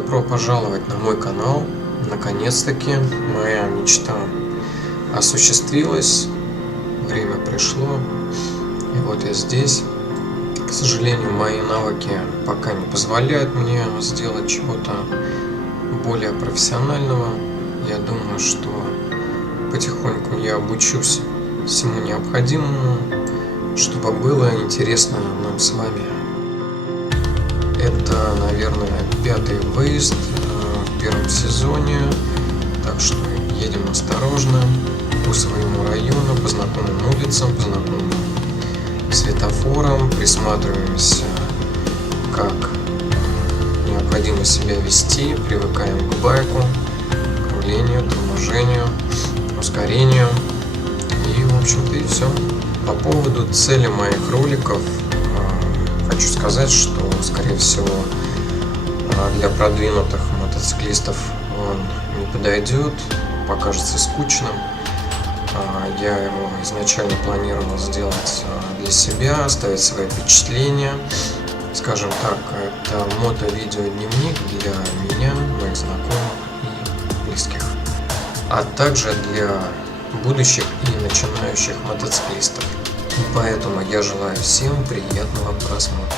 Добро пожаловать на мой канал. Наконец-таки моя мечта осуществилась. Время пришло. И вот я здесь. К сожалению, мои навыки пока не позволяют мне сделать чего-то более профессионального. Я думаю, что потихоньку я обучусь всему необходимому, чтобы было интересно нам с вами. Это, наверное, 5-й выезд в первом сезоне, так что едем осторожно по своему району, по знакомым улицам, по знакомым светофорам, присматриваемся, как необходимо себя вести, привыкаем к байку, к рулению, торможению, ускорению. И, в общем-то, и все. По поводу цели моих роликов хочу сказать, что, скорее всего, для продвинутых мотоциклистов он не подойдет, покажется скучным. Я его изначально планировал сделать для себя, оставить свои впечатления. Скажем так, это мото-видео-дневник для меня, моих знакомых и близких, а также для будущих и начинающих мотоциклистов. И поэтому я желаю всем приятного просмотра.